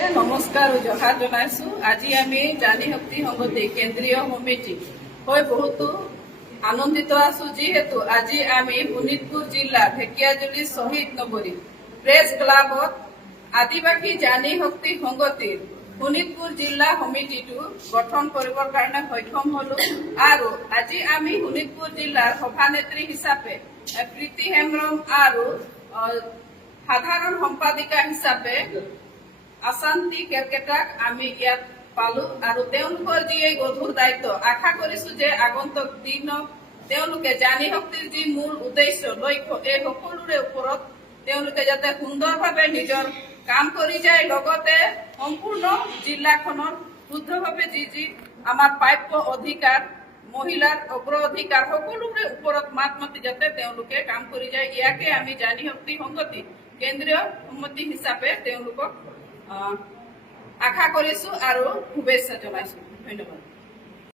নমস্কাৰ আৰু জহাৰ জনাইছো। আজি আমি জানি শক্তি সংগঠন কেন্দ্ৰীয় সমিতি হৈ বহুতো আনন্দিত আছো, যিহেতু আজি আমি শোণিতপুৰ জিলা ঢেকিয়াজুলি শ্বহীদ নগৰী প্ৰেছ ক্লাবত আদিবাসী জানি শক্তি সংগঠন শোণিতপুৰ জিলা সমিতিটো গঠন কৰিবৰ কাৰণে সক্ষম হলো। আৰু আজি আমি শোণিতপুৰ জিলাৰ সভানেত্ৰী হিচাপে প্ৰীতি হেমব্ৰম আৰু সাধাৰণ সম্পাদিকা হিচাপে আশান্তি কেৰকেটাক আমি ইয়াত পালো। আৰু তেওঁলোকৰ যি এই গধুৰ দায়িত্ব, আশা কৰিছো যে আগন্তুক দিনত তেওঁলোকে জানি শক্তিৰ যি মূল উদ্দেশ্য লক্ষ্য এই সকলোৰে ওপৰত তেওঁলোকে যাতে সুন্দৰভাৱে নিজৰ কাম কৰি যায়, লগতে সম্পূৰ্ণ জিলাখনৰ শুদ্ধভাৱে যি আমাৰ প্ৰাপ্য অধিকাৰ, মহিলাৰ অগ্ৰাধিকাৰ সকলোৰে ওপৰত মাত মাতি যাতে তেওঁলোকে কাম কৰি যায়, ইয়াকে আমি জানি শক্তি সংগঠন কেন্দ্ৰীয় সমিতি হিচাপে তেওঁলোকক আশা কৰিছো আৰু শুভেচ্ছা জনাইছো। ধন্যবাদ।